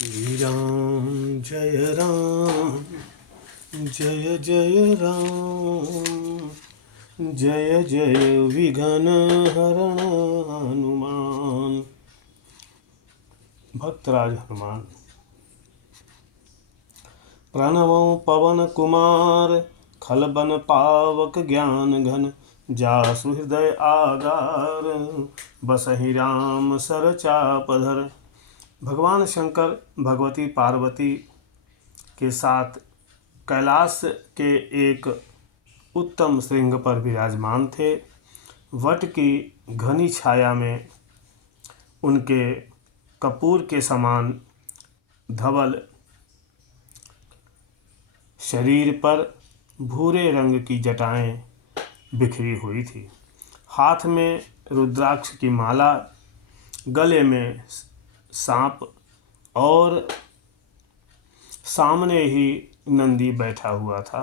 श्री राम जय राम जय जय राम जय जय विघ्न हरण हनुमान। भक्तराज हनुमान। प्रणवं पवन कुमार खलबन पावक ज्ञान घन जासु हृदय आधार बसहि राम सर चापधर। भगवान शंकर भगवती पार्वती के साथ कैलाश के एक उत्तम श्रृंग पर विराजमान थे। वट की घनी छाया में उनके कपूर के समान धवल शरीर पर भूरे रंग की जटाएं बिखरी हुई थी। हाथ में रुद्राक्ष की माला, गले में सांप और सामने ही नंदी बैठा हुआ था।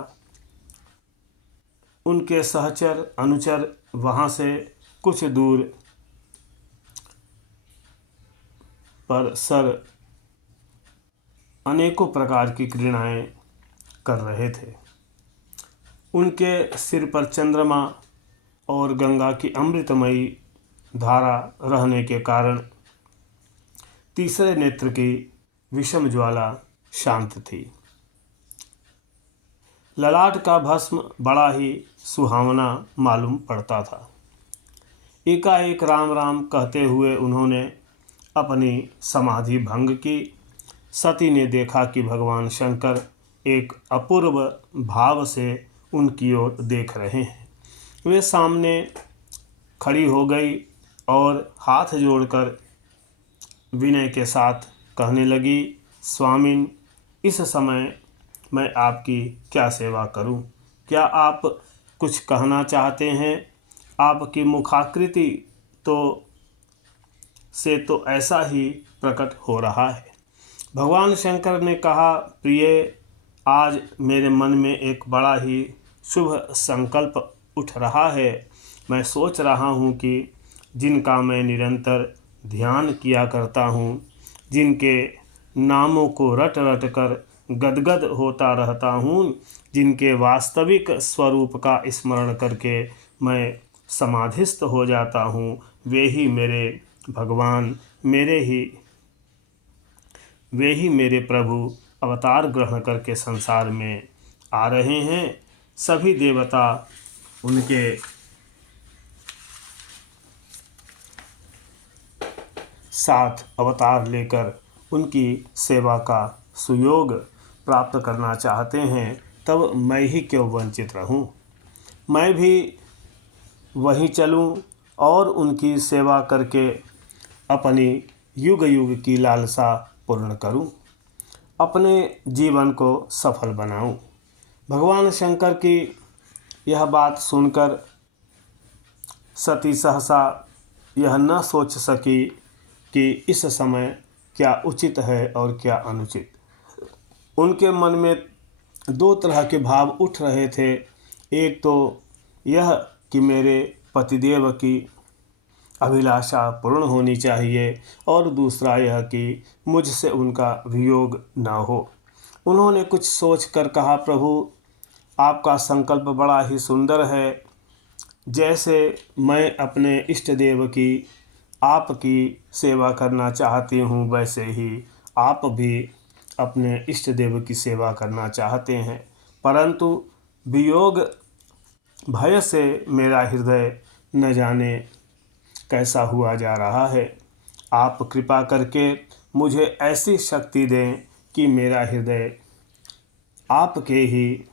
उनके सहचर अनुचर वहाँ से कुछ दूर पर सर अनेकों प्रकार की क्रीड़ाएं कर रहे थे। उनके सिर पर चंद्रमा और गंगा की अमृतमयी धारा रहने के कारण तीसरे नेत्र की विषम ज्वाला शांत थी। ललाट का भस्म बड़ा ही सुहावना मालूम पड़ता था। एकाएक राम राम कहते हुए उन्होंने अपनी समाधि भंग की। सती ने देखा कि भगवान शंकर एक अपूर्व भाव से उनकी ओर देख रहे हैं। वे सामने खड़ी हो गई और हाथ जोड़कर विनय के साथ कहने लगी, स्वामिन, इस समय मैं आपकी क्या सेवा करूं? क्या आप कुछ कहना चाहते हैं? आपकी मुखाकृति से तो ऐसा ही प्रकट हो रहा है। भगवान शंकर ने कहा, प्रिय, आज मेरे मन में एक बड़ा ही शुभ संकल्प उठ रहा है। मैं सोच रहा हूँ कि जिनका मैं निरंतर ध्यान किया करता हूँ, जिनके नामों को रट रट कर गदगद होता रहता हूँ, जिनके वास्तविक स्वरूप का स्मरण करके मैं समाधिस्थ हो जाता हूँ, वे ही मेरे भगवान, वे ही मेरे प्रभु अवतार ग्रहण करके संसार में आ रहे हैं। सभी देवता उनके साथ अवतार लेकर उनकी सेवा का सुयोग प्राप्त करना चाहते हैं, तब मैं ही क्यों वंचित रहूं? मैं भी वहीं चलूं और उनकी सेवा करके अपनी युग युग की लालसा पूर्ण करूं, अपने जीवन को सफल बनाऊं। भगवान शंकर की यह बात सुनकर सती सहसा यह न सोच सकी कि इस समय क्या उचित है और क्या अनुचित। उनके मन में दो तरह के भाव उठ रहे थे। एक तो यह कि मेरे पतिदेव की अभिलाषा पूर्ण होनी चाहिए और दूसरा यह कि मुझसे उनका वियोग न हो। उन्होंने कुछ सोचकर कहा, प्रभु, आपका संकल्प बड़ा ही सुंदर है। जैसे मैं अपने इष्ट देव की आपकी सेवा करना चाहती हूँ, वैसे ही आप भी अपने इष्ट देव की सेवा करना चाहते हैं, परंतु वियोग भय से मेरा हृदय न जाने कैसा हुआ जा रहा है। आप कृपा करके मुझे ऐसी शक्ति दें कि मेरा हृदय आपके ही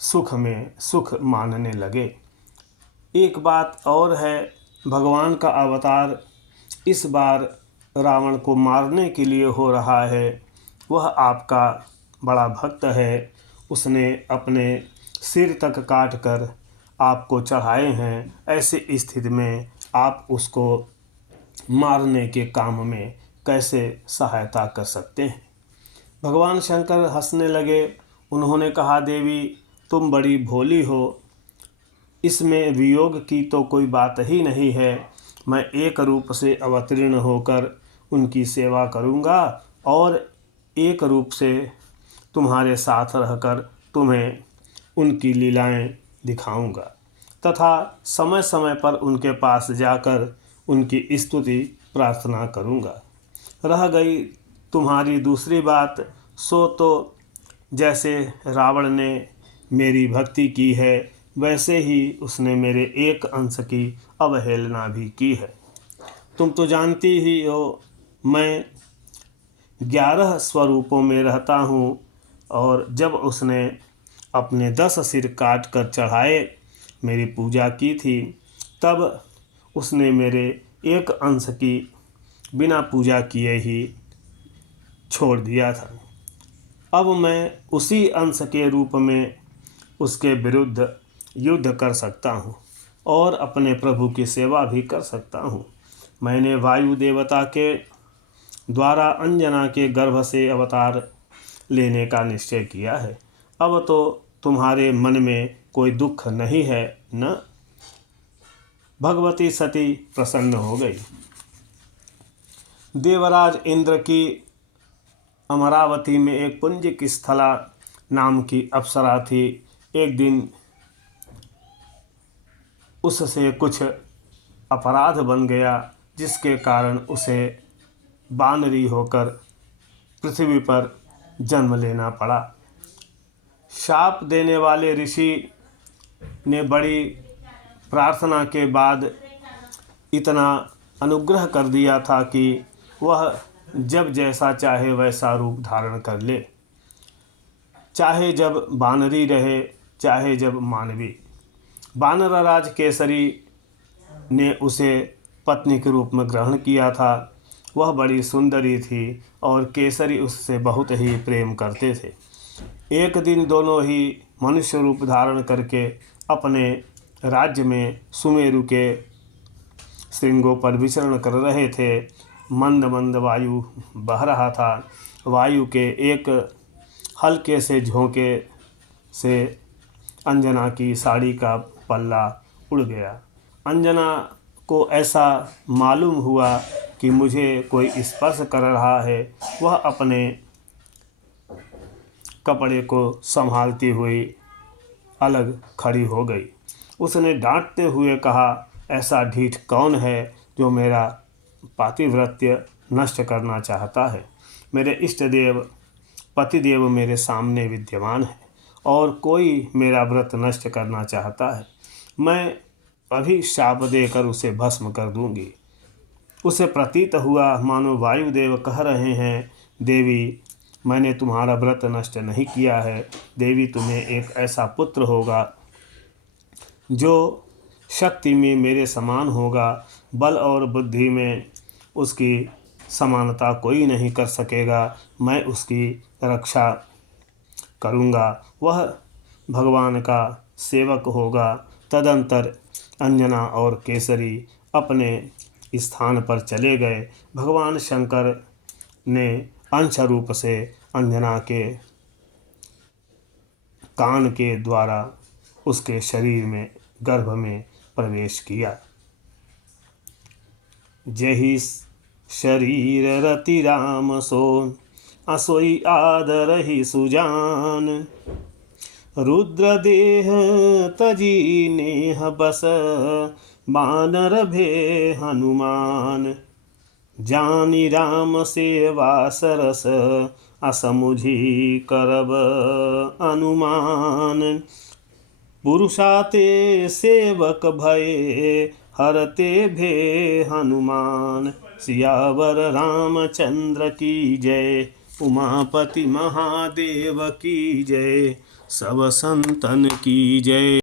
सुख में सुख मानने लगे। एक बात और है, भगवान का अवतार इस बार रावण को मारने के लिए हो रहा है। वह आपका बड़ा भक्त है। उसने अपने सिर तक काट कर आपको चढ़ाए हैं। ऐसी स्थिति में आप उसको मारने के काम में कैसे सहायता कर सकते हैं? भगवान शंकर हंसने लगे। उन्होंने कहा, देवी, तुम बड़ी भोली हो। इसमें वियोग की तो कोई बात ही नहीं है। मैं एक रूप से अवतीर्ण होकर उनकी सेवा करूँगा और एक रूप से तुम्हारे साथ रहकर तुम्हें उनकी लीलाएं दिखाऊंगा तथा समय समय पर उनके पास जाकर उनकी स्तुति प्रार्थना करूंगा। रह गई तुम्हारी दूसरी बात, सो तो जैसे रावण ने मेरी भक्ति की है वैसे ही उसने मेरे एक अंश की अवहेलना भी की है। तुम तो जानती ही हो मैं 11 स्वरूपों में रहता हूँ, और जब उसने अपने 10 सिर काट कर चढ़ाए मेरी पूजा की थी तब उसने मेरे एक अंश की बिना पूजा किए ही छोड़ दिया था। अब मैं उसी अंश के रूप में उसके विरुद्ध युद्ध कर सकता हूँ और अपने प्रभु की सेवा भी कर सकता हूँ। मैंने वायु देवता के द्वारा अंजना के गर्भ से अवतार लेने का निश्चय किया है। अब तो तुम्हारे मन में कोई दुख नहीं है न? भगवती सती प्रसन्न हो गई। देवराज इंद्र की अमरावती में एक पुंजिक स्थला नाम की अप्सरा थी। एक दिन उससे कुछ अपराध बन गया जिसके कारण उसे बानरी होकर पृथ्वी पर जन्म लेना पड़ा। शाप देने वाले ऋषि ने बड़ी प्रार्थना के बाद इतना अनुग्रह कर दिया था कि वह जब जैसा चाहे वैसा रूप धारण कर ले, चाहे जब बानरी रहे चाहे जब मानवी। वानरराज केसरी ने उसे पत्नी के रूप में ग्रहण किया था। वह बड़ी सुंदरी थी और केसरी उससे बहुत ही प्रेम करते थे। एक दिन दोनों ही मनुष्य रूप धारण करके अपने राज्य में सुमेरु के श्रृंगों पर विचरण कर रहे थे। मंद मंद वायु बह रहा था। वायु के एक हल्के से झोंके से अंजना की साड़ी का पल्ला उड़ गया। अंजना को ऐसा मालूम हुआ कि मुझे कोई स्पर्श कर रहा है। वह अपने कपड़े को संभालती हुई अलग खड़ी हो गई। उसने डांटते हुए कहा, ऐसा ढीठ कौन है जो मेरा पातिव्रत्य नष्ट करना चाहता है? मेरे इष्ट देव पतिदेव मेरे सामने विद्यमान है और कोई मेरा व्रत नष्ट करना चाहता है। मैं अभी शाप देकर उसे भस्म कर दूंगी। उसे प्रतीत हुआ मानो वायुदेव कह रहे हैं, देवी मैंने तुम्हारा व्रत नष्ट नहीं किया है। देवी तुम्हें एक ऐसा पुत्र होगा जो शक्ति में मेरे समान होगा। बल और बुद्धि में उसकी समानता कोई नहीं कर सकेगा। मैं उसकी रक्षा करूँगा। वह भगवान का सेवक होगा। तदंतर अंजना और केसरी अपने स्थान पर चले गए। भगवान शंकर ने अंश रूप से अंजना के कान के द्वारा उसके शरीर में गर्भ में प्रवेश किया। जहि शरीर रति राम सो असोई आदर ही सुजान। रुद्र देह तजी नेह बस बानर भे हनुमान। जानी राम सेवा सरस असमुझी करब अनुमान। पुरुषाते सेवक भये हरते भे हनुमान। सियावर रामचंद्र की जय, उमापति महादेव की जय, सब संतन की जय।